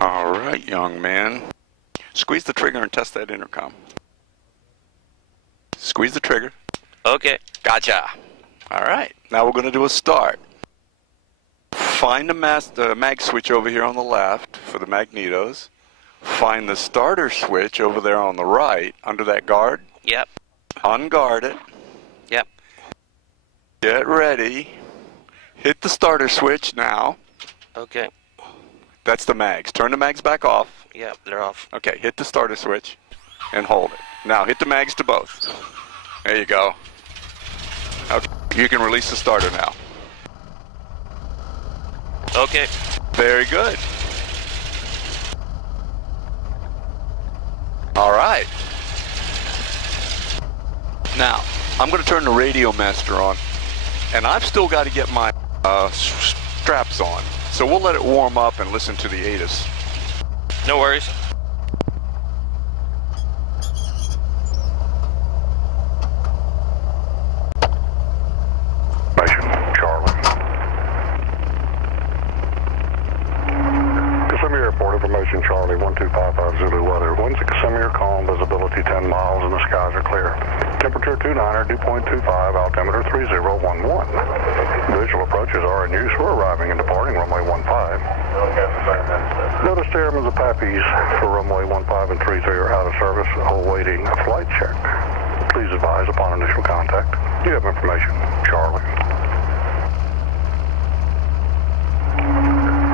All right, young man. Squeeze the trigger and test that intercom. Squeeze the trigger. Okay. Gotcha. All right. Now we're going to do a start. Find the mag switch over here on the left for the magnetos. Find the starter switch over there on the right under that guard. Yep. Unguard it. Yep. Get ready. Hit the starter switch now. Okay. That's the mags. Turn the mags back off. Yep, they're off. Okay, hit the starter switch and hold it. Now hit the mags to both. There you go. Okay, you can release the starter now. Okay. Very good. All right. Now, I'm going to turn the radio master on, and I've still got to get my straps on. So we'll let it warm up and listen to the ATIS. No worries. Charlie. Kissimmee Airport, information Charlie, 1255 Zulu weather. Winds at Kissimmee are calm, visibility 10 miles, and the skies are clear. Temperature 29er, dew point 25, altimeter 3011. Visual approaches are in use. We're arriving and departing runway 15. Notice the airmen of Pappies for runway 15 and 30 are out of service, awaiting a flight check. Please advise upon initial contact. You have information, Charlie.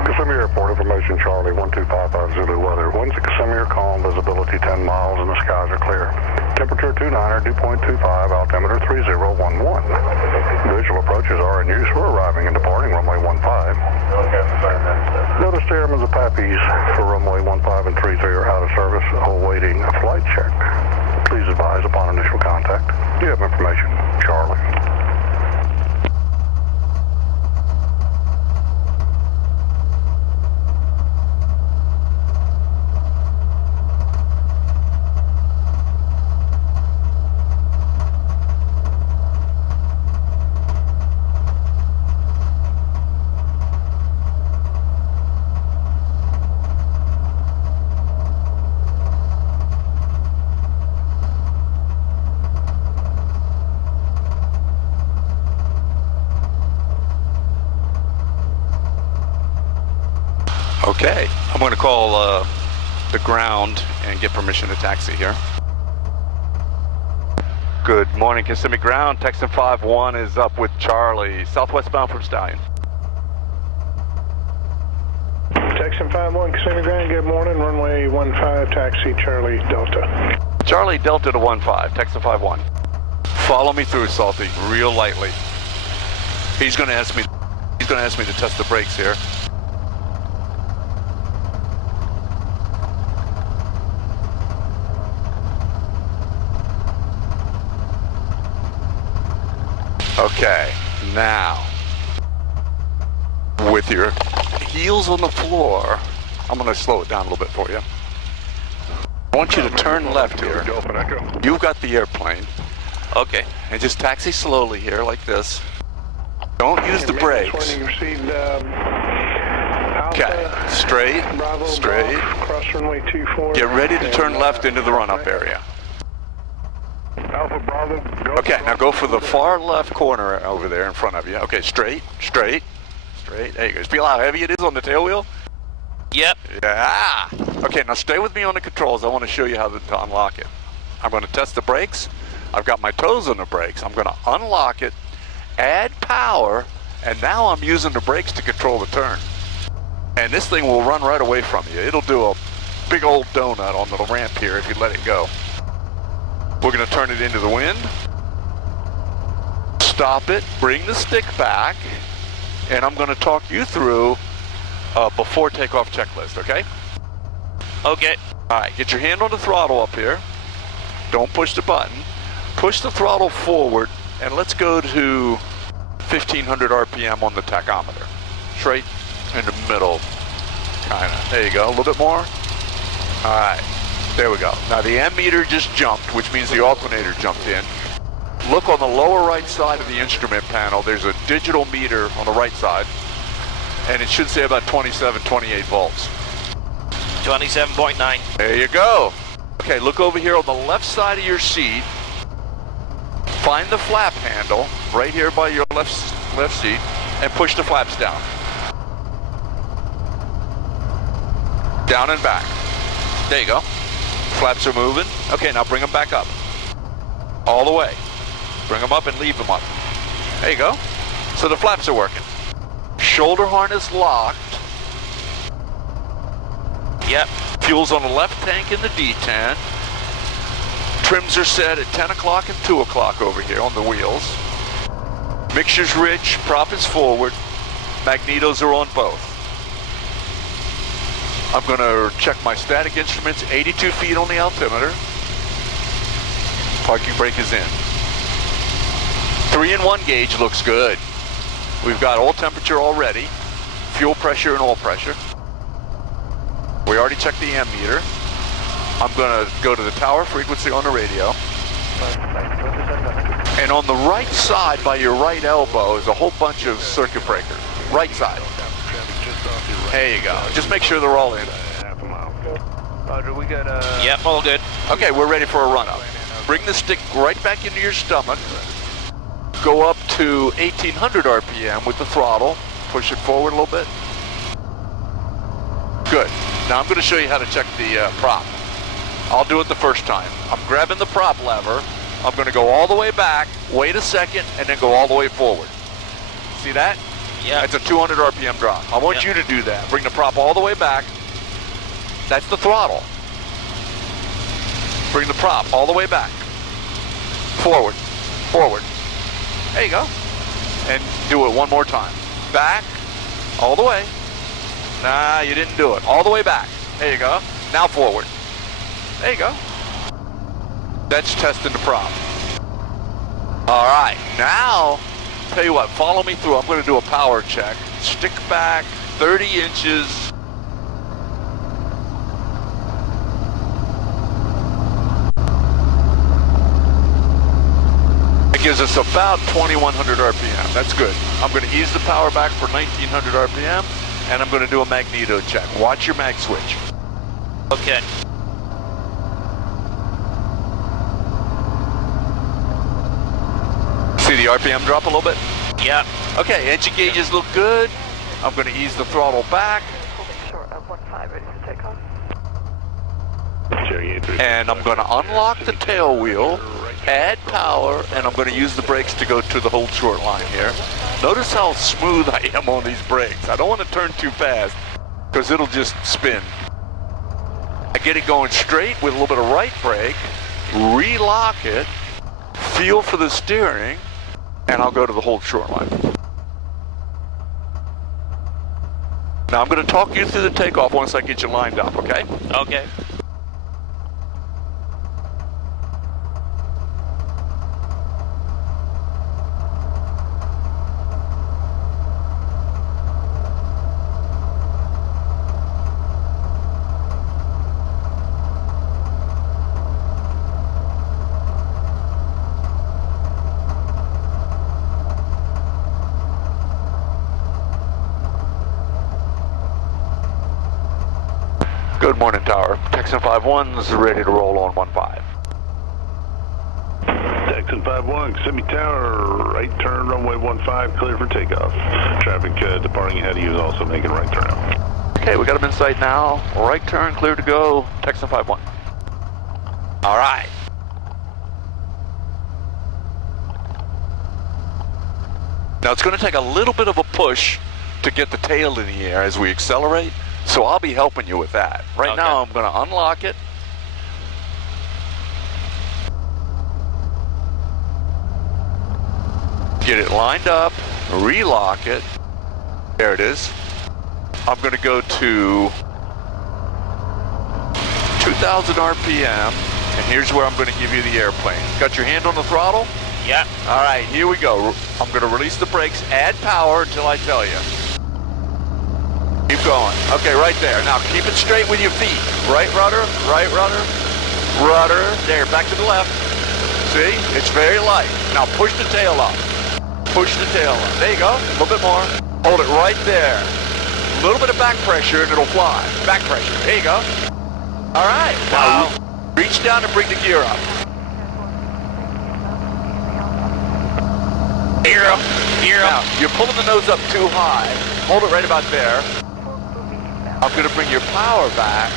Kissimmee Airport, information Charlie, 1255 Zulu weather. Winds at Kissimmee are calm, visibility 10 miles, and the skies are clear. Temperature 29er, dew point 25, altimeter 3011. Visual approaches are in use. We're arriving and departing runway 15. Notice the airmen of Pappies for runway 15 and 30 are out of service, awaiting a flight check. Please advise upon initial contact. You have information, Charlie. Okay, I'm going to call the ground and get permission to taxi here. Good morning, Kissimmee ground. Texan 5-1 is up with Charlie, southwest bound from Stallion. Texan 5-1, Kissimmee ground, good morning. Runway 15, taxi Charlie Delta. Charlie Delta to 15, Texan 5-1. Follow me through, Salty, real lightly. He's going to ask me to test the brakes here. Okay, now, with your heels on the floor, I'm going to slow it down a little bit for you. I want you to turn left here. You've got the airplane. Okay. And just taxi slowly here like this. Don't use the brakes. Okay, straight, straight. Cross runway 24. Get ready to turn left into the run-up area. Alpha Bravo. Okay, now go for the far left corner over there in front of you. Okay, straight, straight, straight. There you go. Feel how heavy it is on the tail wheel? Yep. Yeah. Okay, now stay with me on the controls. I want to show you how to unlock it. I'm going to test the brakes. I've got my toes on the brakes. I'm going to unlock it, add power, and now I'm using the brakes to control the turn. And this thing will run right away from you. It'll do a big old donut on the ramp here if you let it go. We're going to turn it into the wind. Stop it, bring the stick back, and I'm going to talk you through before takeoff checklist, okay? Okay. All right, get your hand on the throttle up here. Don't push the button. Push the throttle forward, and let's go to 1500 RPM on the tachometer. Straight in the middle, kind of. There you go, a little bit more. All right, there we go. Now the ammeter just jumped, which means the alternator jumped in. Look on the lower right side of the instrument panel. There's a digital meter on the right side, and it should say about 27, 28 volts. 27.9. There you go. Okay, look over here on the left side of your seat. Find the flap handle right here by your left seat and push the flaps down. Down and back. There you go. Flaps are moving. Okay, now bring them back up. All the way. Bring them up and leave them up. There you go. So the flaps are working. Shoulder harness locked. Yep. Fuel's on the left tank in the D10. Trims are set at 10 o'clock and 2 o'clock over here on the wheels. Mixture's rich, prop is forward. Magnetos are on both. I'm gonna check my static instruments, 82 feet on the altimeter. Parking brake is in. 3-in-1 gauge looks good. We've got oil temperature already, fuel pressure and oil pressure. We already checked the ammeter. I'm gonna go to the tower frequency on the radio. And on the right side by your right elbow is a whole bunch of circuit breakers. Right side. There you go. Just make sure they're all in. Yep, all good. Okay, we're ready for a run up. Bring the stick right back into your stomach. Go up to 1800 RPM with the throttle. Push it forward a little bit. Good. Now I'm going to show you how to check the prop. I'll do it the first time. I'm grabbing the prop lever. I'm going to go all the way back, wait a second, and then go all the way forward. See that? Yeah. It's a 200 RPM drop. I want you to do that. Bring the prop all the way back. That's the throttle. Bring the prop all the way back. Forward. Forward. There you go. And do it one more time. Back. All the way. Nah, you didn't do it. All the way back. There you go. Now forward. There you go. That's testing the prop. All right. Now, tell you what, follow me through. I'm going to do a power check. Stick back 30 inches. It gives us about 2100 RPM. That's good. I'm going to ease the power back for 1900 RPM, and I'm going to do a magneto check. Watch your mag switch. Okay. See the RPM drop a little bit? Yeah. Okay, engine gauges look good. I'm going to ease the throttle back. And I'm going to unlock the tail wheel, add power, and I'm going to use the brakes to go to the hold short line here. Notice how smooth I am on these brakes. I don't want to turn too fast because it'll just spin. I get it going straight with a little bit of right brake, relock it, feel for the steering, and I'll go to the hold short line. Now I'm going to talk you through the takeoff once I get you lined up, okay? Okay. Good morning, Tower. Texan 5-1's ready to roll on 1-5. Texan 5-1, Kissimmee Tower, right turn, runway 15, clear for takeoff. Traffic departing ahead of you is also making right turn out. Okay, we got them in sight now. Right turn, clear to go. Texan 5-1. All right. Now it's going to take a little bit of a push to get the tail in the air as we accelerate. So I'll be helping you with that. Right now I'm going to unlock it. Get it lined up, relock it. There it is. I'm going to go to 2000 RPM, and here's where I'm going to give you the airplane. Got your hand on the throttle? Yeah. All right, here we go. I'm going to release the brakes, add power until I tell you. Keep going. Okay, right there. Now keep it straight with your feet. Right rudder, rudder. There, back to the left. See? It's very light. Now push the tail up. Push the tail up. There you go. A little bit more. Hold it right there. little bit of back pressure and it'll fly. Back pressure. There you go. All right. Now reach down and bring the gear up. Gear up. Gear Now, up. you're pulling the nose up too high. Hold it right about there. I'm going to bring your power back.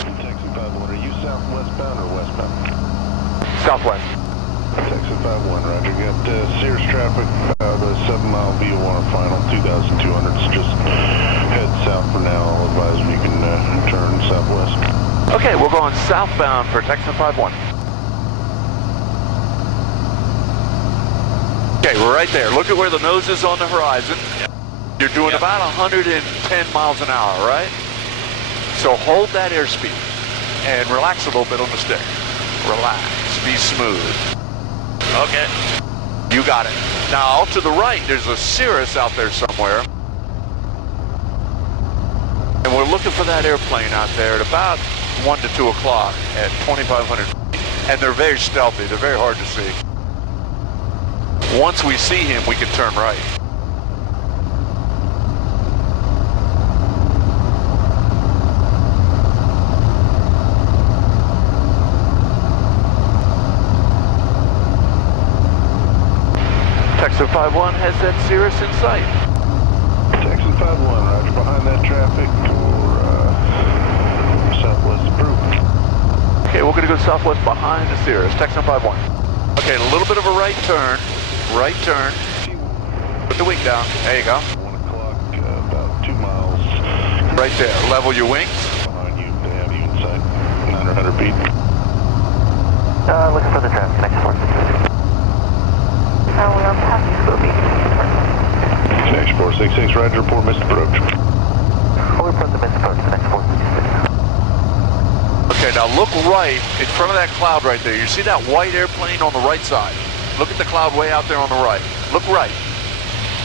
Texan 51, are you southwestbound or westbound? Southwest. Texan 51, roger. Got Sears traffic, about a 7-mile VOR final, 2,200s. Just head south for now. I'll advise you can turn southwest. Okay, we're going southbound for Texan 51. Okay, we're right there. Look at where the nose is on the horizon. You're doing about 110 miles an hour, right? So hold that airspeed and relax a little bit on the stick. Relax, be smooth. Okay. You got it. Now, to the right, there's a Cirrus out there somewhere. And we're looking for that airplane out there at about 1 to 2 o'clock at 2,500 feet. And they're very stealthy. They're very hard to see. Once we see him, we can turn right. Texan 51 has that Cirrus in sight. Texan 51, roger. Behind that traffic or southwest approved. Okay, we're going to go southwest behind the Cirrus, Texan 51. Okay, a little bit of a right turn. Right turn. Put the wing down. There you go. 1 o'clock, about 2 miles. Right there. Level your wings. Behind you, they have you in sight. 900 feet. Looking for the traffic, next one. We're past Kissimmee. Next 466, roger, report missed approach. We'll put the missed approach, next 466. Okay, now look right in front of that cloud right there. You see that white airplane on the right side? Look at the cloud way out there on the right. Look right.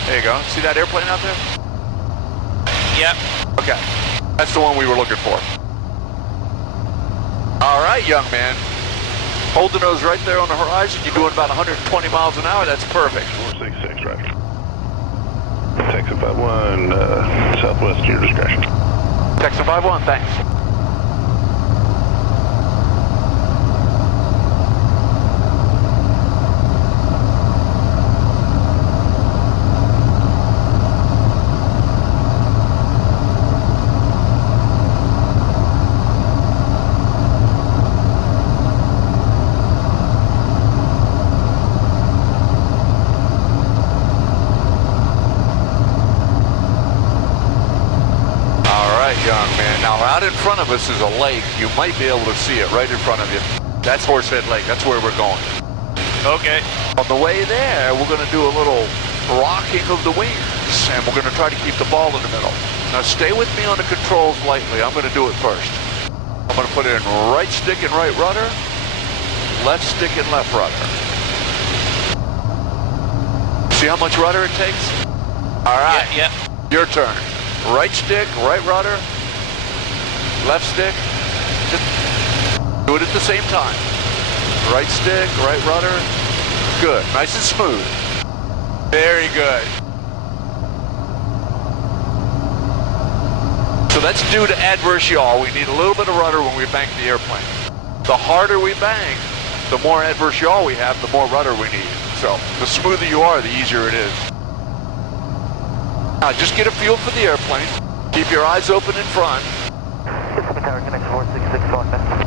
There you go. See that airplane out there? Yep. Okay. That's the one we were looking for. All right, young man. Hold the nose right there on the horizon. You're doing about 120 miles an hour. That's perfect. 466, roger. Texan 51, southwest to your discretion. Texan 51, thanks. Young man. Now out in front of us is a lake. You might be able to see it right in front of you. That's Horsehead Lake. That's where we're going. Okay. On the way there, we're going to do a little rocking of the wings, and we're going to try to keep the ball in the middle. Now stay with me on the controls lightly. I'm going to do it first. I'm going to put in right stick and right rudder, left stick and left rudder. See how much rudder it takes? All right. Yeah. Your turn. Right stick, right rudder, left stick. Just do it at the same time. Right stick, right rudder. Good. Nice and smooth. Very good. So that's due to adverse yaw. We need a little bit of rudder when we bank the airplane. The harder we bank, the more adverse yaw we have, the more rudder we need. So the smoother you are, the easier it is. Now just get a feel for the airplane. Keep your eyes open in front. Kissimmee Tower, connect 466, going back.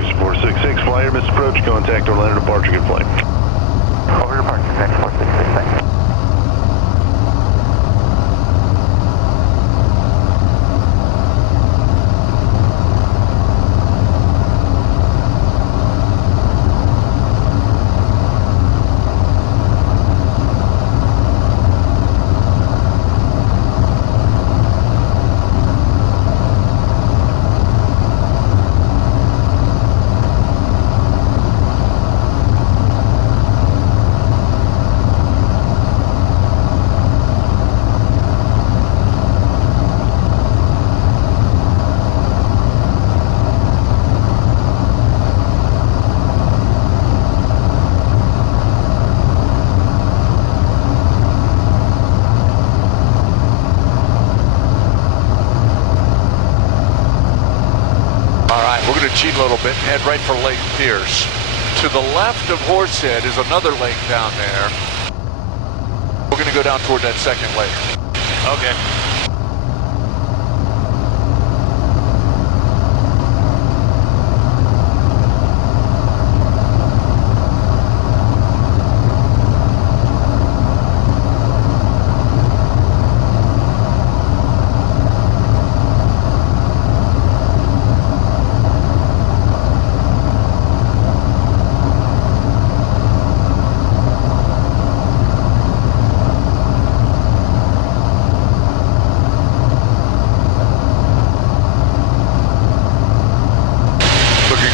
Next 466, flyer, missed approach, contact Orlando departure, good flight. Over departure, next 466, thanks. cheat a little bit and head right for Lake Pierce. To the left of Horsehead is another lake down there. We're going to go down toward that second lake. Okay.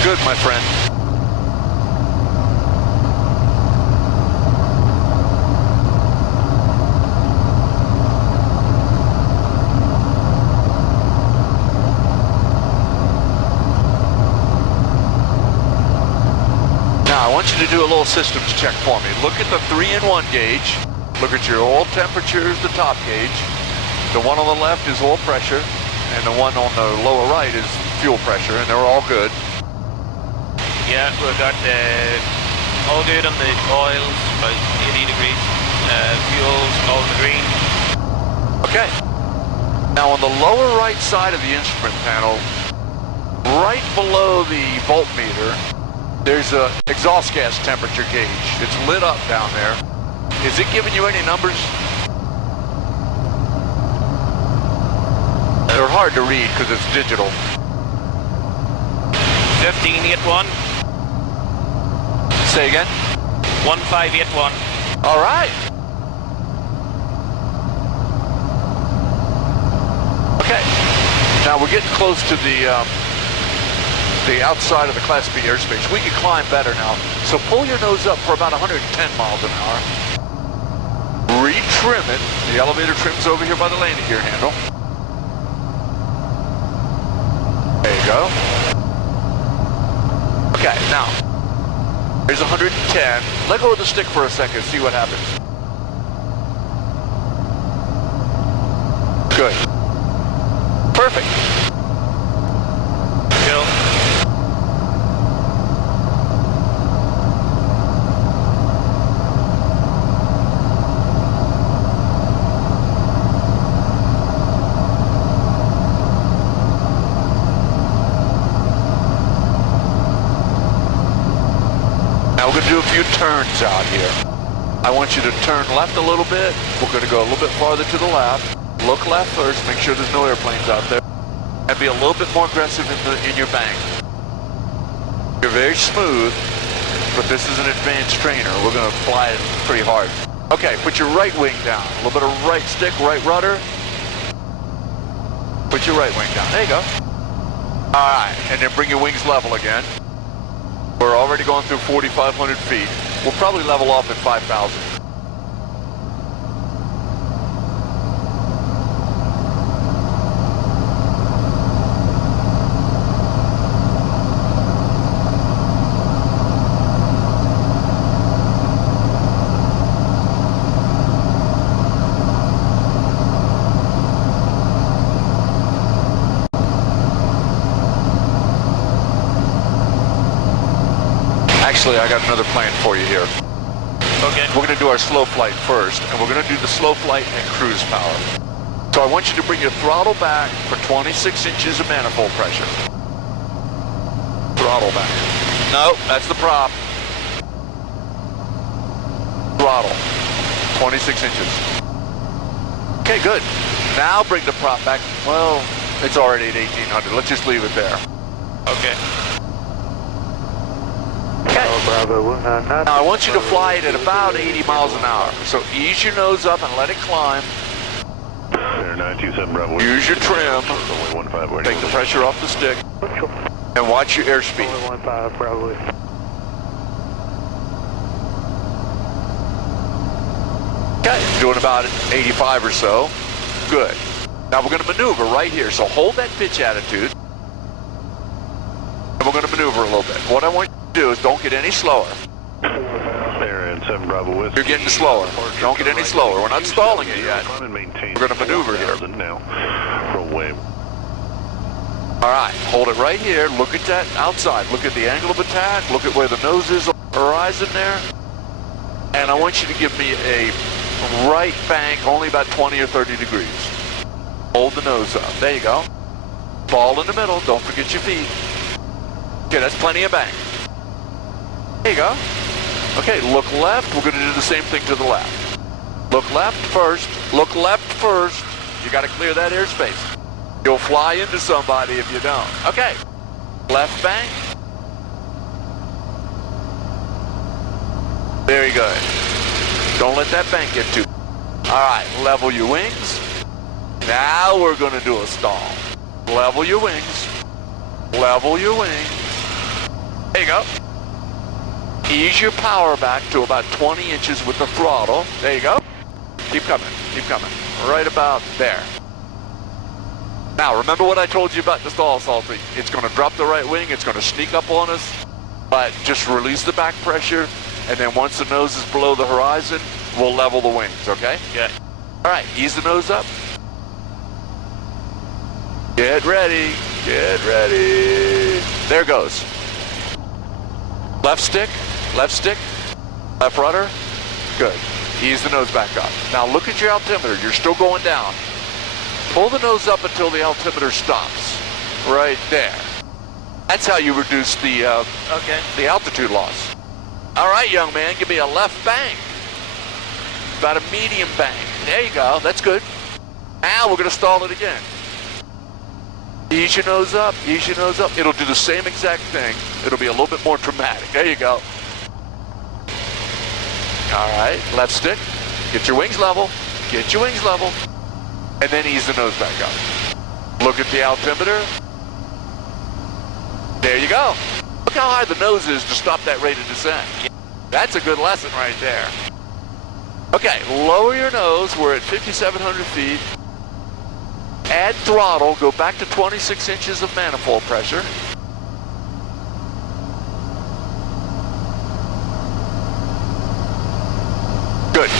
Good, my friend. Now, I want you to do a little systems check for me. Look at the 3-in-1 gauge. Look at your oil temperature is the top gauge. The one on the left is oil pressure, and the one on the lower right is fuel pressure, and they're all good. Yeah, we've got all good on the oils, about 80 degrees. Fuels, all in the green. Okay. Now on the lower right side of the instrument panel, right below the voltmeter, there's a exhaust gas temperature gauge. It's lit up down there. Is it giving you any numbers? They're hard to read because it's digital. 1581. Say again? 1581. All right. Okay. Now we're getting close to the outside of the Class B airspace. We can climb better now. So pull your nose up for about 110 miles an hour. Retrim it. The elevator trim's over here by the landing gear handle. There you go. Okay, now. There's 110. Let go of the stick for a second, see what happens. Good. Perfect. Go. Now we're going to do a few turns out here. I want you to turn left a little bit. We're going to go a little bit farther to the left. Look left first, make sure there's no airplanes out there. And be a little bit more aggressive in your bank. You're very smooth, but this is an advanced trainer. We're going to fly it pretty hard. Okay, put your right wing down. A little bit of right stick, right rudder. Put your right wing down. There you go. All right, and then bring your wings level again. We're already going through 4,500 feet. We'll probably level off at 5,000. Actually, I got another plan for you here. Okay. We're going to do our slow flight first, and we're going to do the slow flight and cruise power. So I want you to bring your throttle back for 26 inches of manifold pressure. Throttle back. No, that's the prop. Throttle. 26 inches. Okay, good. Now bring the prop back. Well, it's already at 1,800. Let's just leave it there. Okay. Now I want you to fly it at about 80 miles an hour. So ease your nose up and let it climb. Use your trim. Take the pressure off the stick. And watch your airspeed. Okay, doing about 85 or so. Good. Now we're going to maneuver right here. So hold that pitch attitude. And we're going to maneuver a little bit. What I want you to do is don't get any slower. You're getting slower. Don't get any slower. We're not stalling it yet. We're going to maneuver here. All right, hold it right here. Look at that outside. Look at the angle of attack. Look at where the nose is on the horizon there. And I want you to give me a right bank, only about 20 or 30 degrees. Hold the nose up. There you go. Ball in the middle. Don't forget your feet. Okay, that's plenty of bank. There you go. Okay, look left. We're going to do the same thing to the left. Look left first. Look left first. You got to clear that airspace. You'll fly into somebody if you don't. Okay. Left bank. Very good. Don't let that bank get too. All right, level your wings. Now we're going to do a stall. Level your wings. Level your wings. There you go. Ease your power back to about 20 inches with the throttle. There you go. Keep coming. Keep coming. Right about there. Now, remember what I told you about the stall, Salty. It's going to drop the right wing. It's going to sneak up on us. But just release the back pressure. And then once the nose is below the horizon, we'll level the wings, okay? Yeah. All right, ease the nose up. Get ready. Get ready. There goes. Left stick. Left stick. Left rudder. Good. Ease the nose back up. Now look at your altimeter. You're still going down. Pull the nose up until the altimeter stops. Right there. That's how you reduce the altitude loss. All right, young man, give me a left bank. About a medium bank. There you go. That's good. Now we're going to stall it again. Ease your nose up. Ease your nose up. It'll do the same exact thing. It'll be a little bit more dramatic. There you go. All right, left stick. Get your wings level. Get your wings level. And then ease the nose back up. Look at the altimeter. There you go. Look how high the nose is to stop that rate of descent. That's a good lesson right there. Okay, lower your nose. We're at 5,700 feet. Add throttle. Go back to 26 inches of manifold pressure. Good.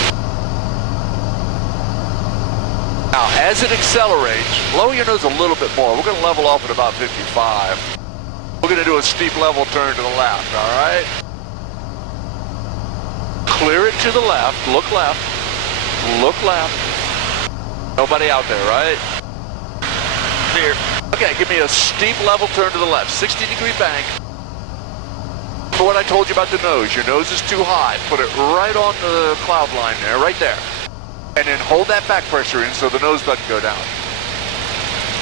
Now, as it accelerates, lower your nose a little bit more. We're going to level off at about 55. We're going to do a steep level turn to the left, all right? Clear it to the left. Look left. Look left. Nobody out there, right? Clear. Okay, give me a steep level turn to the left. 60-degree bank. For what I told you about the nose. Your nose is too high. Put it right on the cloud line there, right there. And then hold that back pressure in so the nose doesn't go down.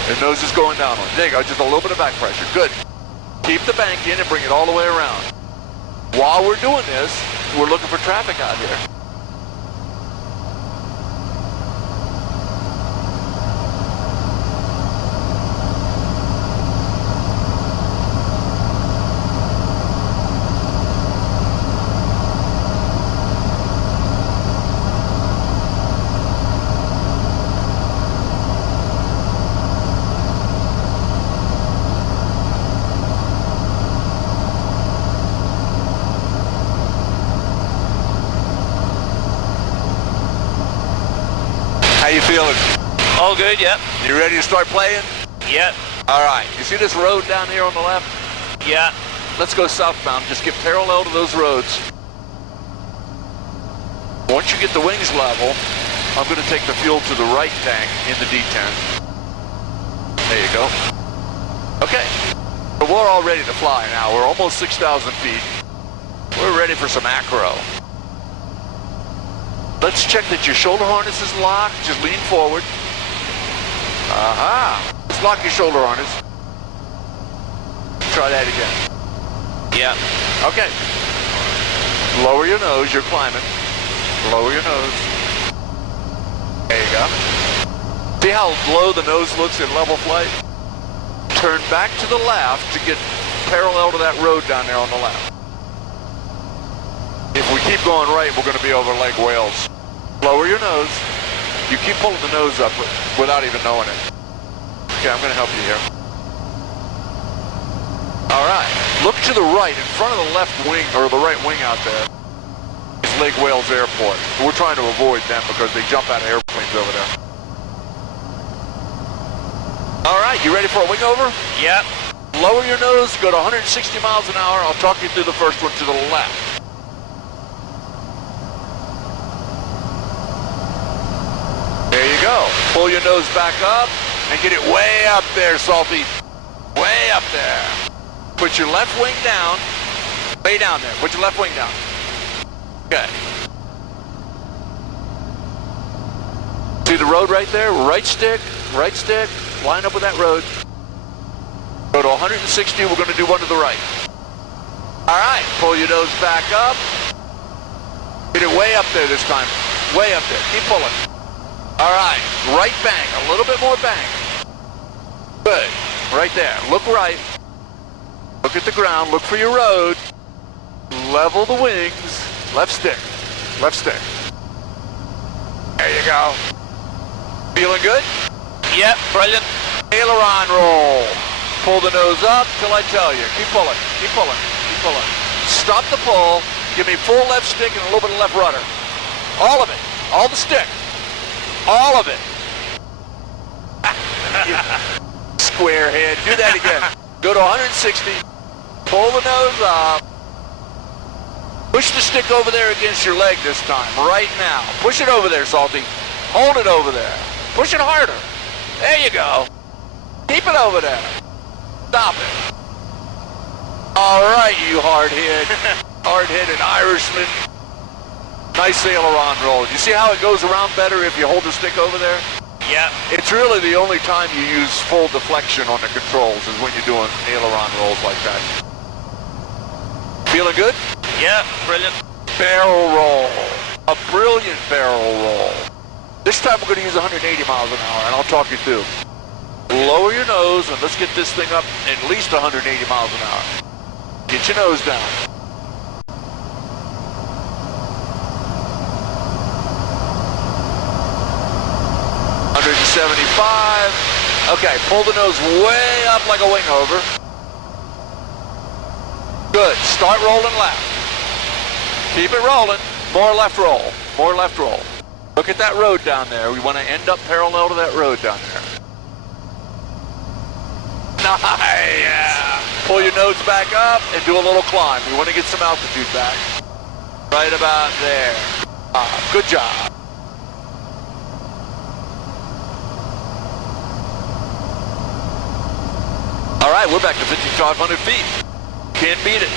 The nose is going down on it. There you go, just a little bit of back pressure. Good. Keep the bank in and bring it all the way around. While we're doing this, we're looking for traffic out here. How you feeling? All good, yep. You ready to start playing? Yep. All right. You see this road down here on the left? Yeah. Let's go southbound. Just get parallel to those roads. Once you get the wings level, I'm going to take the fuel to the right tank in the D10. There you go. Okay. So we're all ready to fly now. We're almost 6,000 feet. We're ready for some acro. Let's check that your shoulder harness is locked. Just lean forward. Aha. Let's lock your shoulder harness. Try that again. Yeah. Okay. Lower your nose. You're climbing. Lower your nose. There you go. See how low the nose looks in level flight? Turn back to the left to get parallel to that road down there on the left. If we keep going right, we're going to be over Lake Wales. Lower your nose. You keep pulling the nose up without even knowing it. Okay, I'm going to help you here. All right. Look to the right. In front of the left wing, or the right wing out there, is Lake Wales Airport. We're trying to avoid them because they jump out of airplanes over there. All right, you ready for a wing over? Yep. Lower your nose, go to 160 miles an hour. I'll talk you through the first one to the left. There you go. Pull your nose back up and get it way up there, Salty. Way up there. Put your left wing down. Way down there. Put your left wing down. Okay. See the road right there? Right stick, line up with that road. Go to 160, we're going to do one to the right. All right, pull your nose back up. Get it way up there this time. Way up there, keep pulling. All right, right bank, a little bit more bank. Good, right there, look right. Look at the ground, look for your road. Level the wings, left stick, left stick. There you go. Feeling good? Yep, brilliant. Aileron roll. Pull the nose up till I tell you. Keep pulling, keep pulling, keep pulling. Stop the pull. Give me full left stick and a little bit of left rudder. All of it. All the stick. All of it. Square head. Do that again. Go to 160. Pull the nose up. Push the stick over there against your leg this time. Right now. Push it over there, Salty. Hold it over there. Push it harder. There you go. Keep it over there. Stop it. All right, you hard-headed Irishman. Nice aileron roll. You see how it goes around better if you hold the stick over there? Yeah. It's really the only time you use full deflection on the controls is when you're doing aileron rolls like that. Feeling good? Yeah, brilliant. Barrel roll. A brilliant barrel roll. This time we're going to use 180 miles an hour, and I'll talk you through. Lower your nose, and let's get this thing up at least 180 miles an hour. Get your nose down. $175. Okay, pull the nose way up like a wing over. Good. Start rolling left. Keep it rolling. More left roll. More left roll. Look at that road down there. We want to end up parallel to that road down there. Nice. Yeah. Pull your nose back up and do a little climb. We want to get some altitude back. Right about there. Good job. All right, we're back to 5,500 feet. Can't beat it.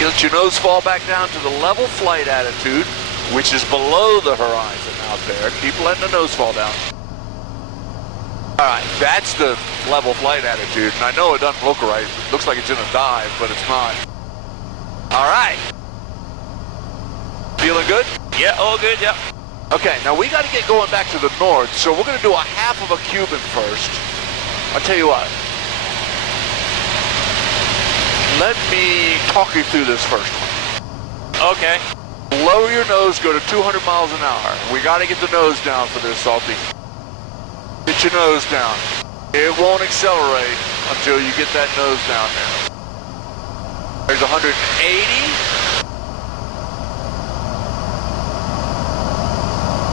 Let your nose fall back down to the level flight attitude, which is below the horizon out there. Keep letting the nose fall down. All right, that's the level flight attitude. And I know it doesn't look right. It looks like it's in a dive, but it's not. All right. Feeling good? Yeah, all good, yeah. Okay, now we got to get going back to the north, so we're going to do a half of a Cuban first. I'll tell you what. Let me talk you through this first one. Okay. Lower your nose, go to 200 miles an hour. We got to get the nose down for this, Salty. Get your nose down. It won't accelerate until you get that nose down there. There's 180.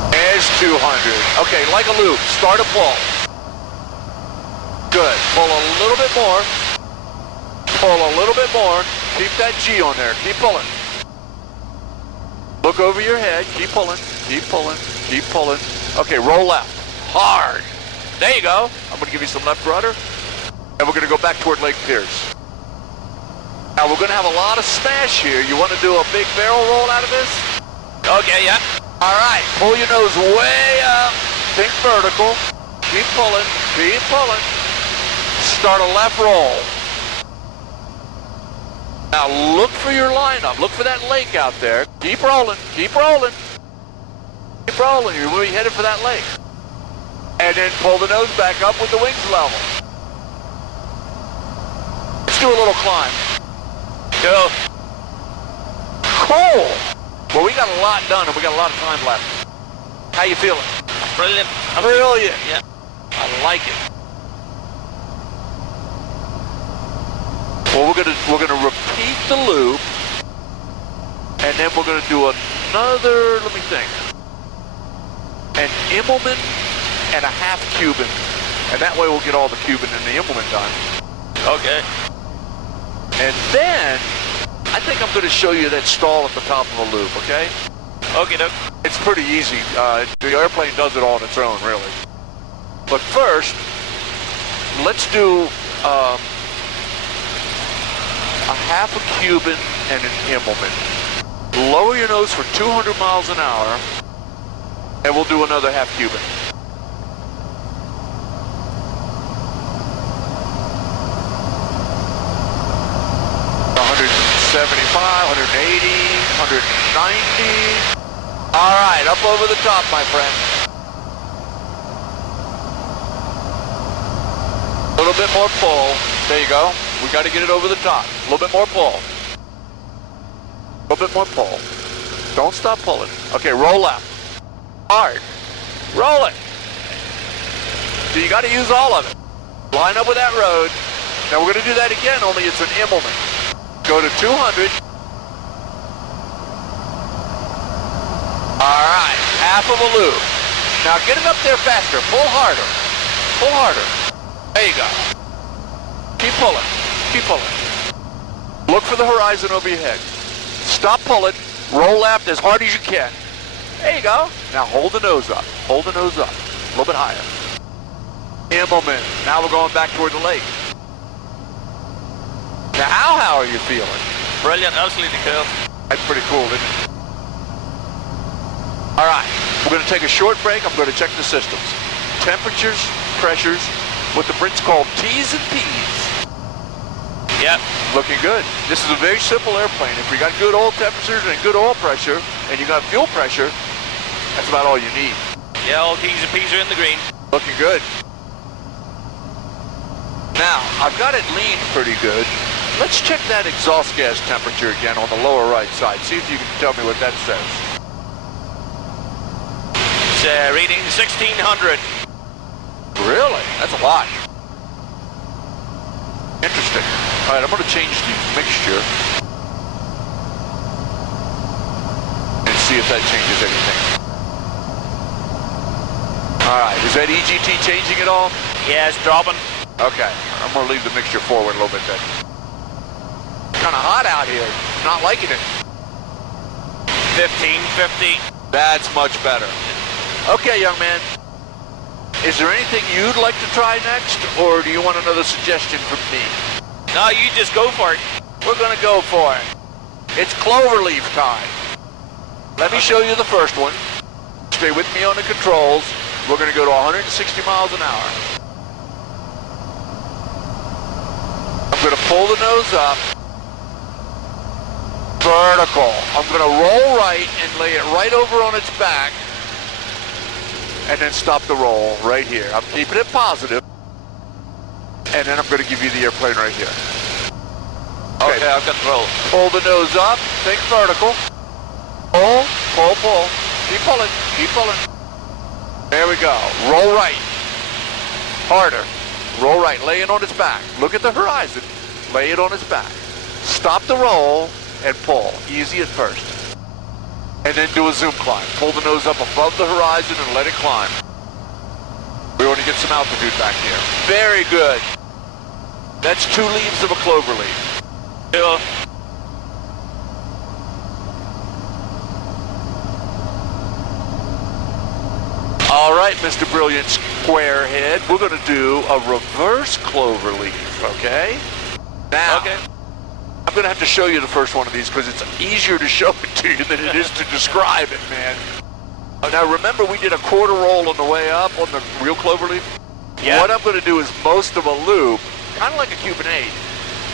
There's 200. Okay, like a loop. Start a pull. Good. Pull a little bit more. Pull a little bit more. Keep that G on there. Keep pulling. Look over your head. Keep pulling. Keep pulling. Keep pulling. Okay, roll left. Hard. There you go. I'm going to give you some left rudder. And we're going to go back toward Lake Pierce. Now, we're going to have a lot of smash here. You want to do a big barrel roll out of this? Okay, yeah. All right. Pull your nose way up. Think vertical. Keep pulling. Keep pulling. Start a left roll. Now look for your lineup. Look for that lake out there. Keep rolling. Keep rolling. Keep rolling. You're really headed for that lake. And then pull the nose back up with the wings level. Let's do a little climb. Go. Cool. Well, we got a lot done and we got a lot of time left. How you feeling? Brilliant. Brilliant. Yeah. I like it. Well, we're gonna repeat the loop, and then we're gonna do another. Let me think. An Immelman and a half Cuban And that way we'll get all the cubing and the implement done. Okay. And then, I think I'm going to show you that stall at the top of the loop, okay? Okay, doke. It's pretty easy. The airplane does it all on its own, really. But first, let's do a half a cubing and an implement. Lower your nose for 200 miles an hour, and we'll do another half cubing. $175, $180, $190. All right, up over the top, my friend. A little bit more pull. There you go. We got to get it over the top. A little bit more pull. A little bit more pull. Don't stop pulling. Okay, roll left. Hard. Roll it. So you got to use all of it. Line up with that road. Now we're going to do that again, only it's an implement. Go to 200. All right, half of a loop. Now get it up there faster. Pull harder. Pull harder. There you go. Keep pulling. Keep pulling. Look for the horizon over your head. Stop pulling. Roll left as hard as you can. There you go. Now hold the nose up. Hold the nose up. A little bit higher. Implement. Now we're going back toward the lake. Now how are you feeling? Brilliant. Absolutely cool. That's pretty cool, isn't it? All right. We're going to take a short break. I'm going to check the systems. Temperatures, pressures, what the Brits call T's and P's. Yep. Looking good. This is a very simple airplane. If we got good oil temperatures and good oil pressure, and you got fuel pressure, that's about all you need. Yeah, all T's and P's are in the green. Looking good. Now, I've got it leaned pretty good. Let's check that exhaust gas temperature again on the lower right side. See if you can tell me what that says. It's reading 1600. Really? That's a lot. Interesting. All right, I'm going to change the mixture and see if that changes anything. All right, is that EGT changing at all? Yeah, it's dropping. Okay, I'm going to leave the mixture forward a little bit then. Kind of hot out here. Not liking it. 1550. That's much better. Okay, young man. Is there anything you'd like to try next, or do you want another suggestion from me? No, you just go for it. We're going to go for it. It's cloverleaf time. Let me show you the first one. Stay with me on the controls. We're going to go to 160 miles an hour. I'm going to pull the nose up. Vertical. I'm going to roll right and lay it right over on its back. And then stop the roll right here. I'm keeping it positive. And then I'm going to give you the airplane right here. Okay, I've got the roll. Pull the nose up. Think vertical. Pull, pull, pull. Keep pulling, keep pulling. There we go. Roll right. Harder. Roll right. Lay it on its back. Look at the horizon. Lay it on its back. Stop the roll and pull. Easy at first. And then do a zoom climb. Pull the nose up above the horizon and let it climb. We want to get some altitude back here. Very good. That's 2 leaves of a clover leaf. Cool. All right, Mr. Brilliant Squarehead, we're going to do a reverse clover leaf, okay? Now, Okay. I'm going to have to show you the first one of these because it's easier to show it to you than it is to describe it, man. Now, remember we did a quarter roll on the way up on the real cloverleaf? Yeah. What I'm going to do is most of a loop, kind of like a Cuban 8.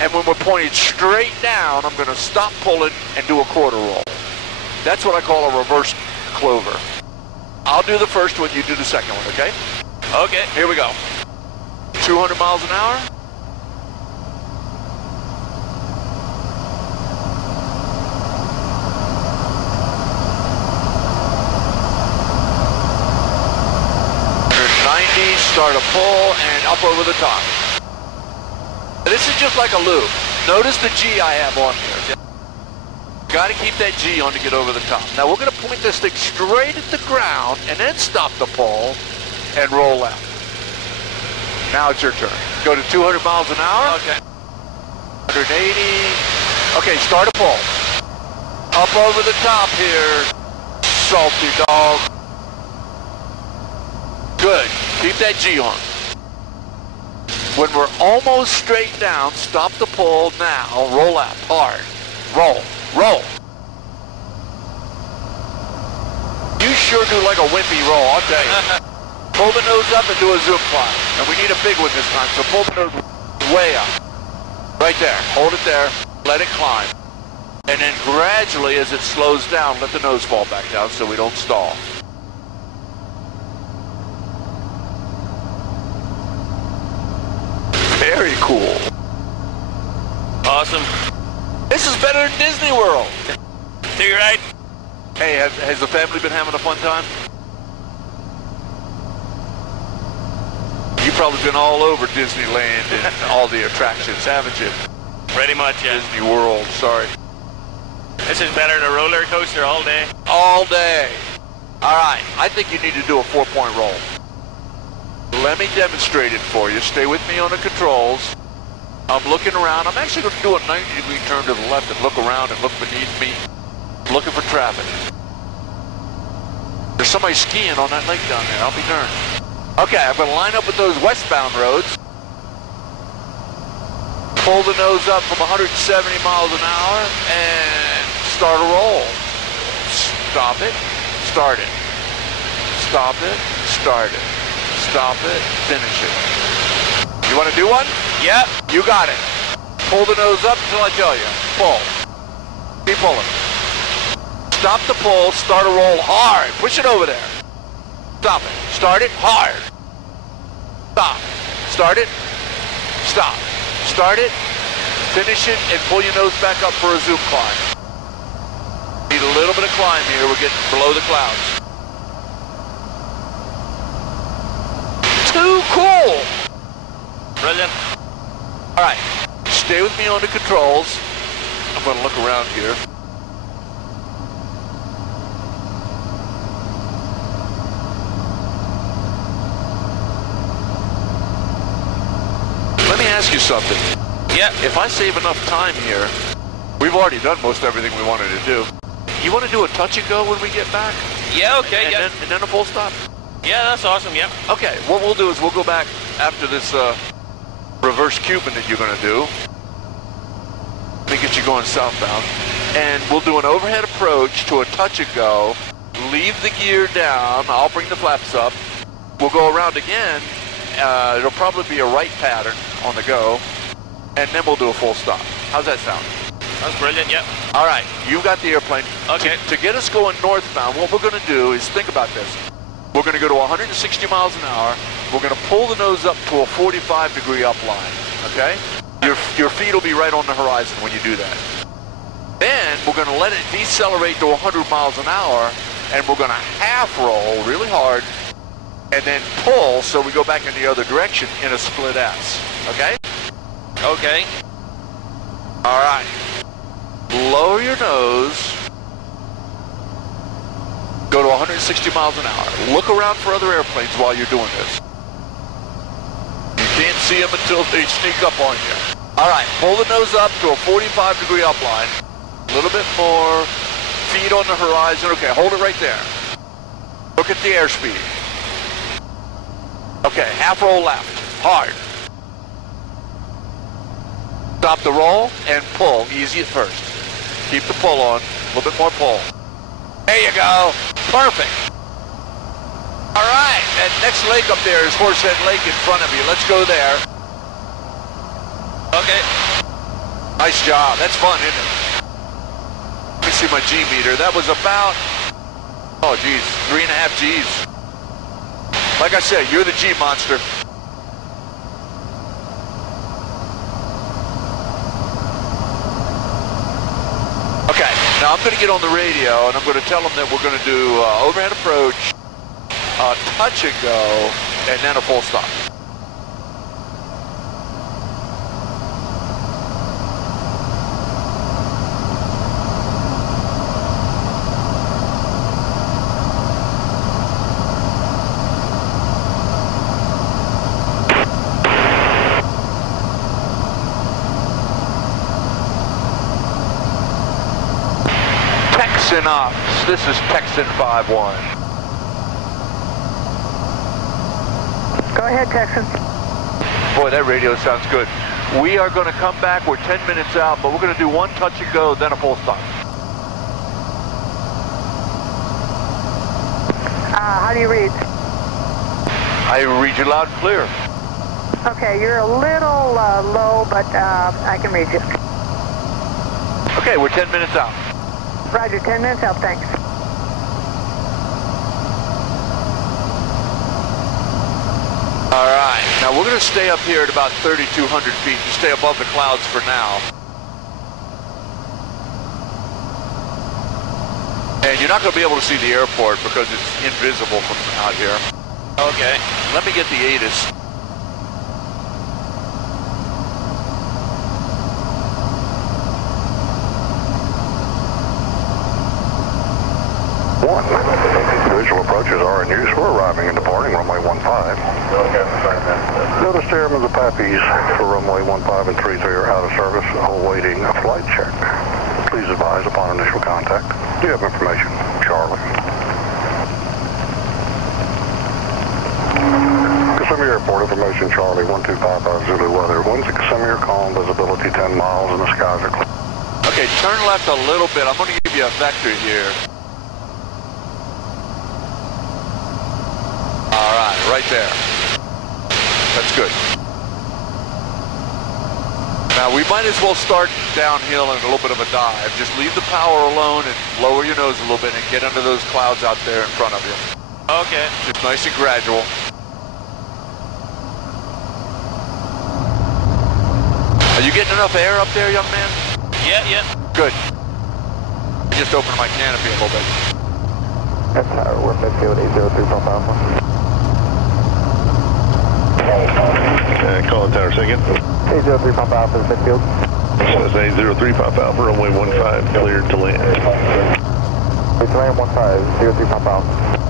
And when we're pointed straight down, I'm going to stop pulling and do a quarter roll. That's what I call a reverse clover. I'll do the first one, you do the second one, okay? Okay. Here we go. 200 miles an hour. Start a pull and up over the top. This is just like a loop. Notice the G I have on here. Got to keep that G on to get over the top. Now we're going to point this thing straight at the ground and then stop the pull and roll left. Now it's your turn. Go to 200 miles an hour. Okay. 180. Okay, start a pull. Up over the top here, salty dog. Good. Keep that G on. When we're almost straight down, stop the pull now. Roll out hard. Roll. Roll. You sure do like a wimpy roll, I'll tell you. Pull the nose up and do a zoom climb. And we need a big one this time, so pull the nose way up. Right there. Hold it there. Let it climb. And then gradually, as it slows down, let the nose fall back down so we don't stall. Very cool. Awesome. This is better than Disney World. To your right. Hey, has the family been having a fun time? You've probably been all over Disneyland and all the attractions, haven't you? Pretty much, yeah. Disney World, sorry. This is better than a roller coaster all day. All day. All right, I think you need to do a 4-point roll. Let me demonstrate it for you. Stay with me on the controls. I'm looking around. I'm actually going to do a 90-degree turn to the left and look around and look beneath me. I'm looking for traffic. There's somebody skiing on that lake down there. I'll be darned. Okay, I'm going to line up with those westbound roads. Pull the nose up from 170 miles an hour and start a roll. Stop it. Start it. Stop it. Start it. Stop it. Finish it. You want to do one? Yep. You got it. Pull the nose up until I tell you. Pull. Keep pulling. Stop the pull. Start a roll hard. Push it over there. Stop it. Start it hard. Stop. Start it. Stop. Start it. Finish it and pull your nose back up for a zoom climb. Need a little bit of climb here. We're getting below the clouds. Too cool. Brilliant. All right. Stay with me on the controls. I'm going to look around here. Let me ask you something. Yep. If I save enough time here, we've already done most everything we wanted to do. You want to do a touch and go when we get back? Yeah, okay, and yeah. And then a full stop? Yeah, that's awesome, yeah. Okay, what we'll do is we'll go back after this reverse Cuban that you're going to do. Let me get you going southbound. And we'll do an overhead approach to a touch and go. Leave the gear down. I'll bring the flaps up. We'll go around again. It'll probably be a right pattern on the go. And then we'll do a full stop. How's that sound? That's brilliant, yeah. All right, you got the airplane. Okay. To get us going northbound, what we're going to do is think about this. We're going to go to 160 miles an hour. We're going to pull the nose up to a 45-degree upline, okay? Your feet will be right on the horizon when you do that. Then we're going to let it decelerate to 100 miles an hour, and we're going to half roll really hard, and then pull so we go back in the other direction in a split S, okay? Okay. All right. Lower your nose. Go to 160 miles an hour. Look around for other airplanes while you're doing this. You can't see them until they sneak up on you. All right, pull the nose up to a 45-degree upline. A little bit more. Feet on the horizon. Okay, hold it right there. Look at the airspeed. Okay, half roll left. Hard. Stop the roll and pull. Easy at first. Keep the pull on. A little bit more pull. There you go. Perfect. All right. That next lake up there is Horsehead Lake in front of you. Let's go there. Okay. Nice job. That's fun, isn't it? Let me see my G meter. That was about, oh geez, 3.5 Gs. Like I said, you're the G monster. Okay, now I'm going to get on the radio and I'm going to tell them that we're going to do overhead approach, touch and go, and then a full stop. Texan Ops, this is Texan 5-1. Go ahead, Texan. Boy, that radio sounds good. We are going to come back, we're 10 minutes out, but we're going to do one touch and go, then a full stop. How do you read? I read you loud and clear. Okay, you're a little low, but I can read you. Okay, we're 10 minutes out. Roger, 10 minutes out, thanks. All right, now we're going to stay up here at about 3,200 feet and stay above the clouds for now. And you're not going to be able to see the airport because it's invisible from out here. Okay. Let me get the ATIS. Visual approaches are in use. We're arriving and departing runway 15. Notice the airmen of the Pappies for runway 15 and 30 are out of service, awaiting a flight check. Please advise upon initial contact. Do you have information? Charlie. Kissimmee Airport information, Charlie, 1255 Zulu weather. Winds at Kissimmee are calm, visibility 10 miles, and the skies are clear. Okay, turn left a little bit. I'm going to give you a vector here. All right, right there. That's good. Now, we might as well start downhill in a little bit of a dive. Just leave the power alone and lower your nose a little bit and get under those clouds out there in front of you. Okay. Just nice and gradual. Are you getting enough air up there, young man? Yeah. Good. Just open my canopy a little bit. That's Tower, we're midfield 803.5. Call it Tower second. 803 Pop Alpha is midfield. Says 803 Pop Alpha, runway 15, cleared to land. It's land 15, 03 Pop Alpha.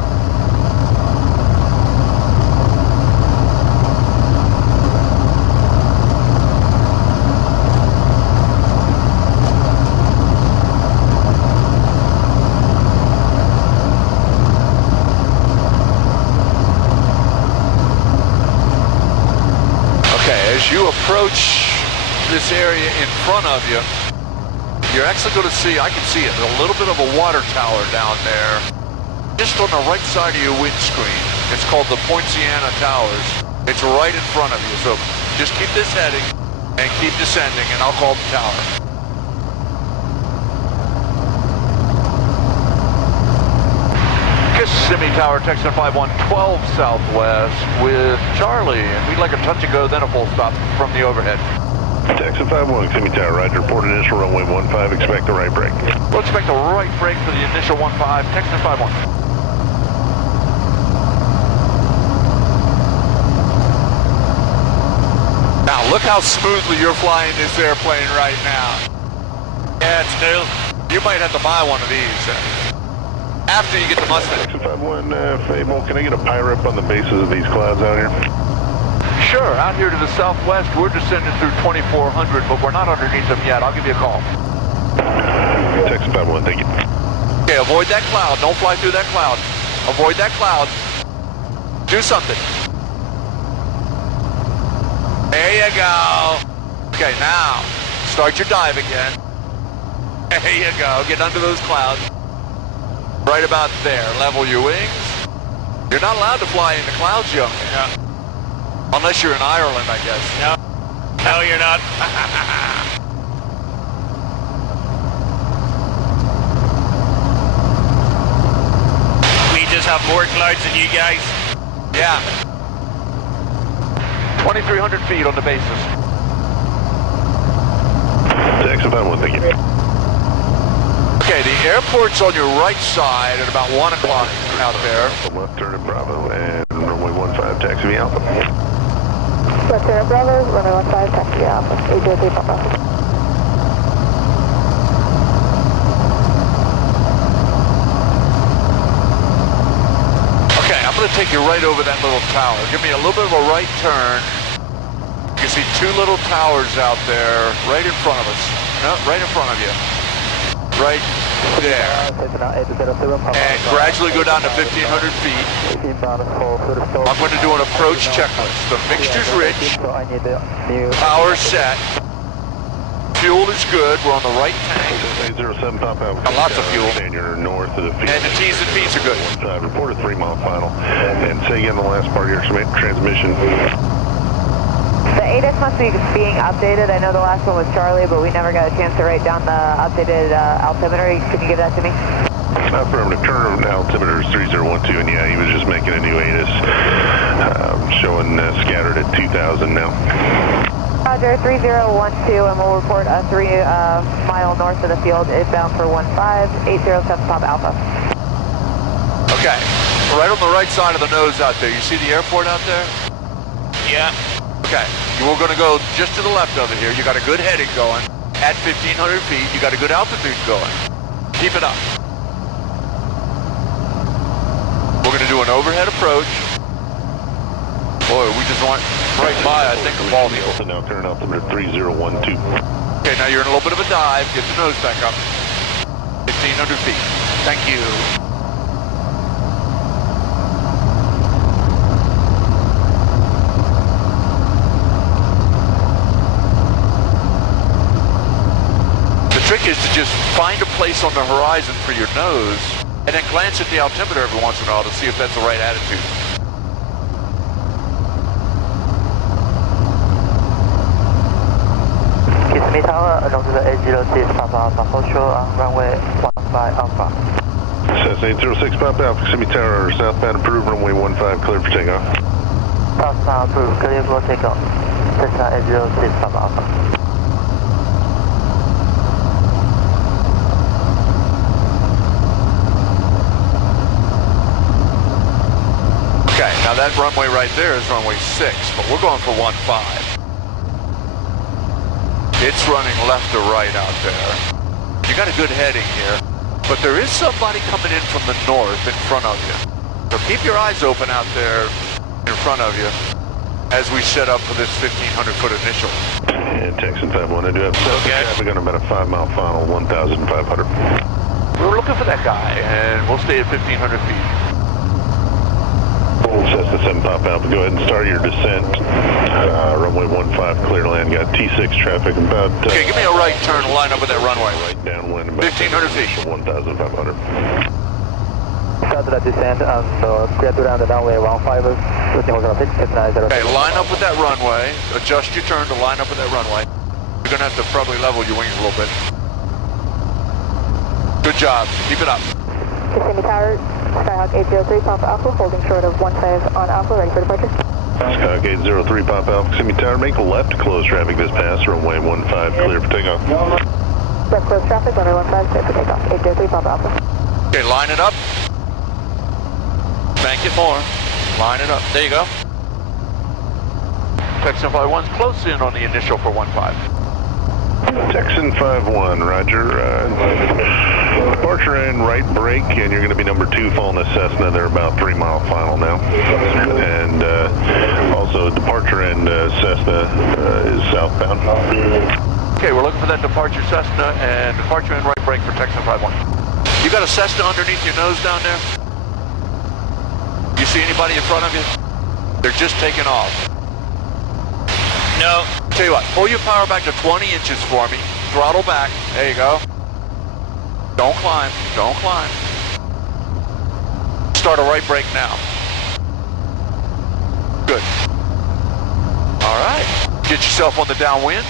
As you approach this area in front of you, you're actually going to see, I can see it, a little bit of a water tower down there, just on the right side of your windscreen. It's called the Poinciana Towers. It's right in front of you, so just keep this heading and keep descending, and I'll call the tower. Kissimmee Tower, Texan 5-1, 12 Southwest with Charlie, and we'd like a touch and go, then a full stop from the overhead. Texan 5-1, Kissimmee Tower, Roger. Report initial runway 15, expect a right brake. We'll expect a right brake for the initial 15, Texan 5-1. Now look how smoothly you're flying this airplane right now. Yeah, it's cool. You might have to buy one of these after you get the Mustang. Texan 5-1, Fable, can I get a pirate on the bases of these clouds out here? Sure, out here to the southwest, we're descending through 2400, but we're not underneath them yet. I'll give you a call. Texan 5-1, thank you. Okay, avoid that cloud. Don't fly through that cloud. Avoid that cloud. Do something. There you go. Okay, now, start your dive again. There you go. Get under those clouds. Right about there. Level your wings. You're not allowed to fly in the clouds, young man. Yeah. Unless you're in Ireland, I guess. No, you're not. We just have more clouds than you guys. Yeah. 2,300 feet on the basis. Texan 5-1, thank you. Okay, the airport's on your right side at about 1 o'clock out there. Left turn at Bravo and runway 15, taxi me Alpha. Left turn at Bravo, runway 15, taxi Alpha, 803 Pop Alpha. Okay, I'm going to take you right over that little tower. Give me a little bit of a right turn. You can see two little towers out there right in front of us. No, right in front of you. right there. And gradually go down to 1,500 feet. I'm going to do an approach checklist. The mixture's rich, power's set, fuel is good, we're on the right tank. 807 pop out. Got lots of fuel. You're north of the field. And the T's and P's are good. Report a 3-mile final. And say again the last part of your transmission. The ADIS must be being updated. I know the last one was Charlie, but we never got a chance to write down the updated altimeter. Could you give that to me? Affirmative. Current altimeter is 3012, and yeah, he was just making a new ADIS, showing scattered at 2,000 now. Roger, 3012, and we'll report a 3-mile north of the field, inbound for 15807 Pop Alpha. Okay, right on the right side of the nose out there. You see the airport out there? Yeah. Okay, we're going to go just to the left of it here. You got a good heading going at 1,500 feet. You got a good altitude going. Keep it up. We're going to do an overhead approach. Boy, we just went right by, I think, a ball deal. Now current altimeter 3012. Okay, now you're in a little bit of a dive. Get the nose back up. 1,500 feet. Thank you. The trick is to just find a place on the horizon for your nose and then glance at the altimeter every once in a while to see if that's the right attitude. Kissimmee Tower, along to the 806 Papa Alpha, hold short on runway 15 Alpha. Cessna 806 Papa Alpha, Kissimmee Tower, southbound approved, runway 15, clear for takeoff. Southbound approved, clear for takeoff. Cessna 806 Papa Alpha. Okay, now that runway right there is runway 6, but we're going for 15. It's running left to right out there. You got a good heading here, but there is somebody coming in from the north in front of you. So keep your eyes open out there in front of you as we set up for this 1,500 foot initial. And Texan 51, I do have traffic on about a 5-mile final, 1,500. We're looking for that guy, and we'll stay at 1,500 feet. Cessna 7 Pop Alpha, go ahead and start your descent. Runway 15, clear land, got T6 traffic about... Okay, give me a right turn to line up with that runway. Right downwind, about 1,500 feet. 1,500. Start that descent and clear to land runway 15, Okay, line up with that runway. Adjust your turn to line up with that runway. You're going to have to probably level your wings a little bit. Good job. Keep it up. Kissimmee Tower, Skyhawk 803 Papa Alpha, holding short of 15 on Alpha, ready for departure. Skyhawk 803 Pop Alpha, Kissimmee Tower, make left to close traffic this pass, runway 15, clear for takeoff. Left close traffic, runway 15, clear for takeoff, 803 Papa Alpha. Okay, line it up. Bank it more. Line it up. There you go. Texan 51's close in on the initial for 15. Texan 51, roger. Departure end, right brake, and you're going to be number 2 following the Cessna. They're about 3-mile final now. And also departure end Cessna is southbound. Okay, we're looking for that departure Cessna and departure end right brake for Texan 51. You got a Cessna underneath your nose down there? You see anybody in front of you? They're just taking off. No. Tell you what, pull your power back to 20 inches for me. Throttle back. There you go. Don't climb. Don't climb. Start a right brake now. Good. All right. Get yourself on the downwind.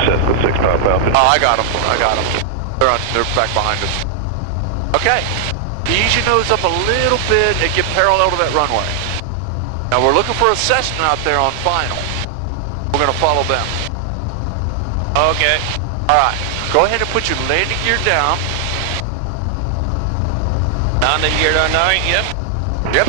Cessna 6 Pop Alpha. Oh, I got them. I got them. They're back behind us. Okay. Ease your nose up a little bit and get parallel to that runway. Now we're looking for a Cessna out there on final. We're going to follow them. Okay. All right. Go ahead and put your landing gear down. Landing gear down now, yep. Yep.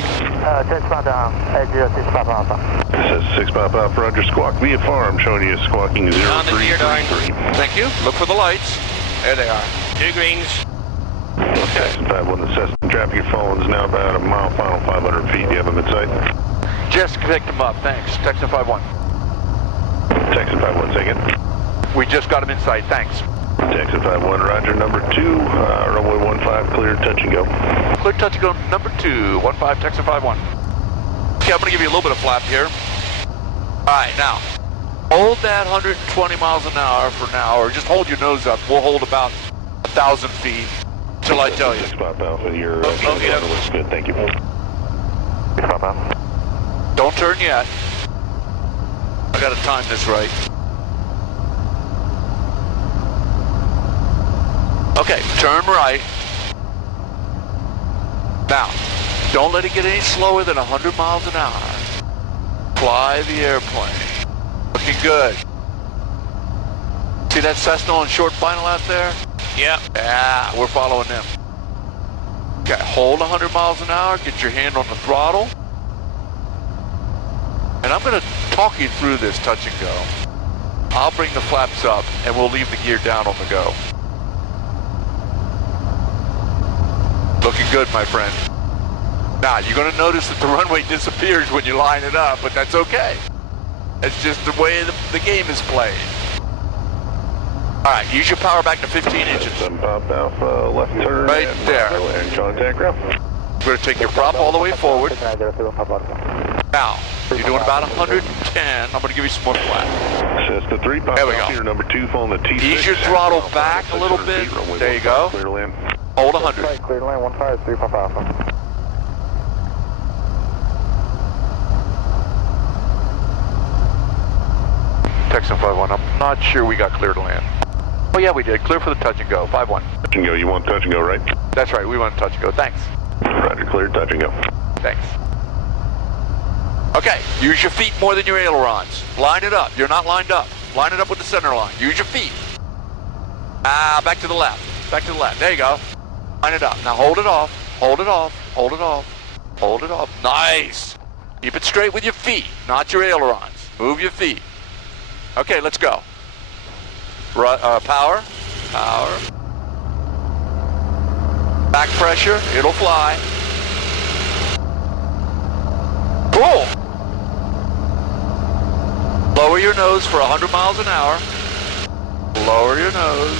Touchdown down, 806 Papa Alpha. This is 6 Papa Alpha, roger, squawk VFR. I'm showing you squawking 0333. Thank you. Look for the lights. There they are. 2 greens. Okay. 51, the Cessna traffic you're following is now about a mile final, 500 feet. Do you have them in sight? Just picked them up. Thanks. Texan 51. Texan 51, say again. We just got him in sight, thanks. Texan 5-1, roger, number 2, runway 15, clear, touch and go. Clear touch and go, number 2, 15, Texan 5-1. Okay, I'm gonna give you a little bit of flap here. All right, now, hold that 120 miles an hour for now, or just hold your nose up. We'll hold about 1,000 feet till I tell you. 6-5 Alpha, your Okay. looks good, thank you. 6-5 Alpha. Don't turn yet. I gotta time this right. Okay, turn right. Now, don't let it get any slower than 100 miles an hour. Fly the airplane. Looking good. See that Cessna on short final out there? Yeah. Yeah, we're following them. Okay, hold 100 miles an hour, get your hand on the throttle. And I'm gonna talk you through this touch and go. I'll bring the flaps up and we'll leave the gear down on the go. Looking good, my friend. Now, you're gonna notice that the runway disappears when you line it up, but that's okay. It's just the way the game is played. All right, use your power back to 15 inches. 7-5 Alpha, left turn. Right and there. And contact ground. We're gonna take your prop all the way forward. Now, you're doing about 110. I'm gonna give you some more flat. Cessna 3, Pop There we Alpha, go. your number 2, following the T6. Ease your throttle back a little bit. There you go. Clear to land. Hold 100. Clear to land, 15, 3 Papa Alpha. Texan 5-1, I'm not sure we got clear to land. Oh yeah, we did. Clear for the touch and go, 5-1. Touch and go, you want touch and go, right? That's right, we want to touch and go, thanks. Roger, clear, touch and go. Thanks. Okay, use your feet more than your ailerons. Line it up, you're not lined up. Line it up with the center line, use your feet. Back to the left, back to the left, there you go. Line it up, now hold it off, hold it off, hold it off, hold it off. Nice. Keep it straight with your feet, not your ailerons. Move your feet. Okay, let's go. Power, power. Back pressure, it'll fly. Cool. Lower your nose for 100 miles an hour. Lower your nose.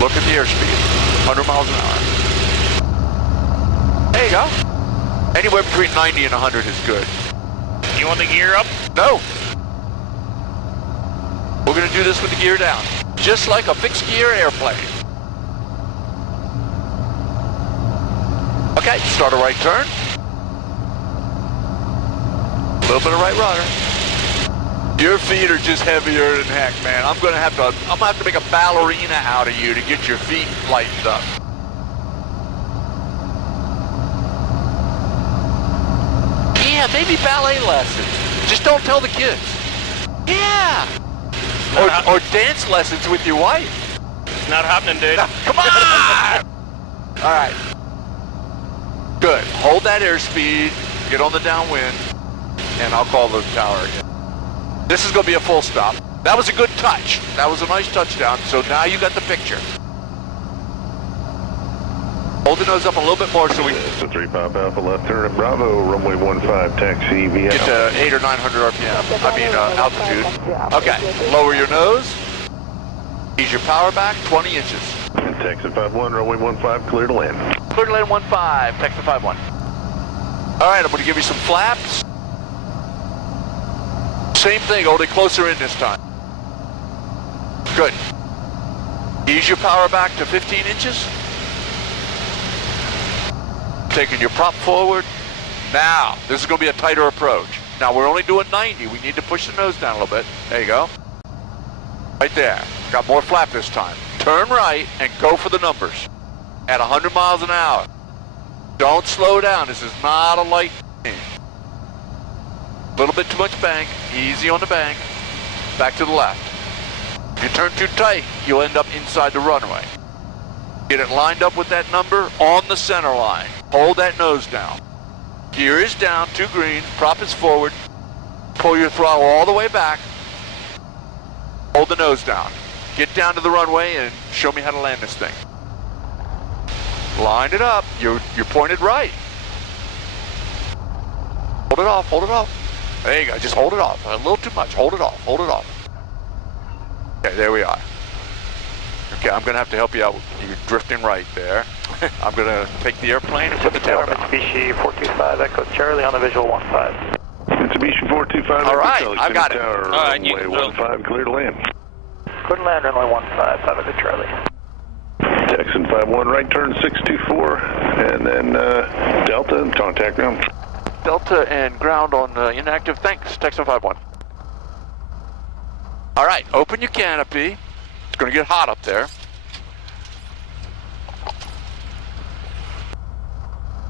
Look at the airspeed, 100 miles an hour. There you go. Anywhere between 90 and 100 is good. You want the gear up? No. We're gonna do this with the gear down. Just like a fixed gear airplane. Okay, start a right turn. A little bit of right rudder. Your feet are just heavier than heck, man. I'm gonna have to make a ballerina out of you to get your feet lightened up. Yeah, maybe ballet lessons. Just don't tell the kids. Yeah. Or dance lessons with your wife. It's not happening, dude. Come on! All right. Good. Hold that airspeed. Get on the downwind. And I'll call the tower again. This is going to be a full stop. That was a good touch. That was a nice touchdown. So now you got the picture. Hold the nose up a little bit more so we It's a 3-5 Alpha, left turn at Bravo, runway 15, taxi via. get to 800 or 900 RPM. Altitude. Okay. Lower your nose. Ease your power back 20 inches. And Texan 5-1, runway 15, clear to land. Clear to land 15, Texan 5-1. All right, I'm going to give you some flaps. Same thing, hold it closer in this time. Good. Ease your power back to 15 inches. Taking your prop forward. Now, this is going to be a tighter approach. Now, we're only doing 90. We need to push the nose down a little bit. There you go. Right there. Got more flap this time. Turn right and go for the numbers at 100 miles an hour. Don't slow down. This is not a light game. A little bit too much bank. Easy on the bank. Back to the left. If you turn too tight, you'll end up inside the runway. Get it lined up with that number on the center line. Hold that nose down. Gear is down, 2 green, prop is forward. Pull your throttle all the way back. Hold the nose down. Get down to the runway and show me how to land this thing. Line it up. You're pointed right. Hold it off, hold it off. There you go. Just hold it off. A little too much. Hold it off. Hold it off. Okay, there we are. Okay, I'm going to have to help you out. You're drifting right there. I'm going to take the airplane and put the tail down. Mitsubishi 425, Echo Charlie on the visual 15. Mitsubishi 425, All right, Charlie, I got it. Tower, All right, you runway can 15, clear to land. Clear to land, runway 15, 5 Echo Charlie. Texan 51, right turn 624, and then Delta and contact ground. Delta and ground on inactive. Thanks, Texan 51. All right, open your canopy. It's going to get hot up there.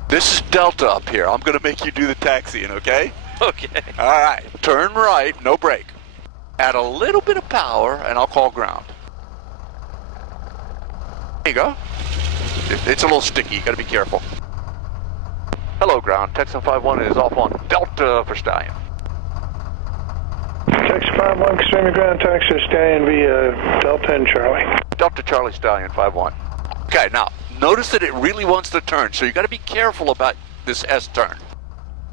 This is Delta up here. I'm going to make you do the taxiing, okay? Okay. All right, turn right, no brake. Add a little bit of power, and I'll call ground. There you go. It's a little sticky, you got to be careful. Hello, ground. Texan 51 is off on Delta for Stallion. Texan 51, Kissimmee ground, taxi Stallion via Delta and Charlie. Delta Charlie Stallion 51. Okay, now, notice that it really wants to turn, so you got to be careful about this S turn.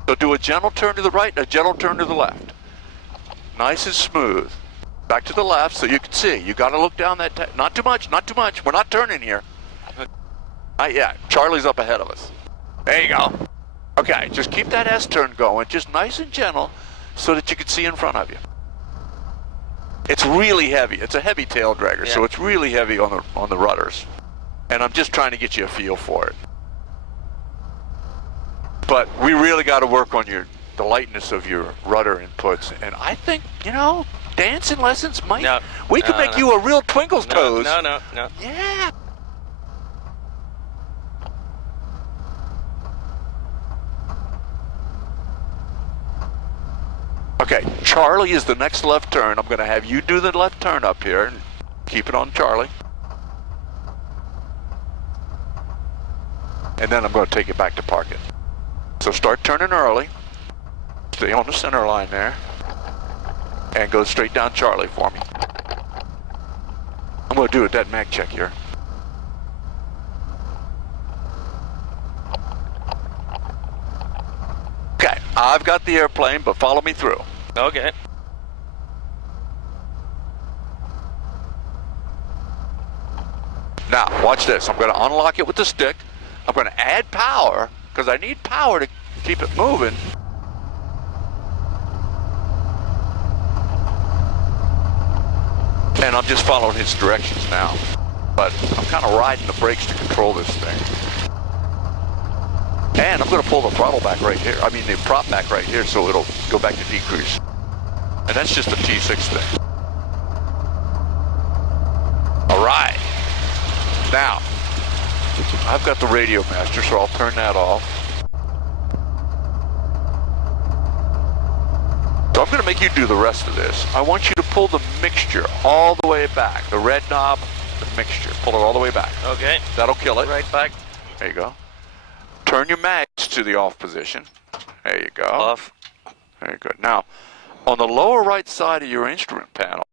So do a gentle turn to the right, a gentle turn to the left. Nice and smooth. Back to the left so you can see. You got to look down that, not too much, not too much. We're not turning here. Not yet. Charlie's up ahead of us. There you go. Okay, just keep that S turn going, just nice and gentle so that you can see in front of you. It's really heavy. It's a heavy tail dragger, so it's really heavy on the rudders. And I'm just trying to get you a feel for it. But we really got to work on the lightness of your rudder inputs. And I think, you know, dancing lessons might... No. We could make you a real Twinkle's Toes. No. Yeah. Okay, Charlie is the next left turn. I'm going to have you do the left turn up here and keep it on Charlie. And then I'm going to take it back to park it. So start turning early. Stay on the center line there. And go straight down Charlie for me. I'm going to do a dead mag check here. Okay, I've got the airplane, but follow me through. Okay. Now, watch this. I'm going to unlock it with the stick. I'm going to add power, because I need power to keep it moving. And I'm just following his directions now. But I'm kind of riding the brakes to control this thing. And I'm going to pull the throttle back right here. I mean, the prop back right here, so it'll go back to decrease. And that's just a T6 thing. All right. Now, I've got the radio master, so I'll turn that off. So I'm going to make you do the rest of this. I want you to pull the mixture all the way back. The red knob, the mixture. Pull it all the way back. Okay. That'll kill it. Right back. There you go. Turn your mags to the off position. There you go. Off. Very good. Now, on the lower right side of your instrument panel,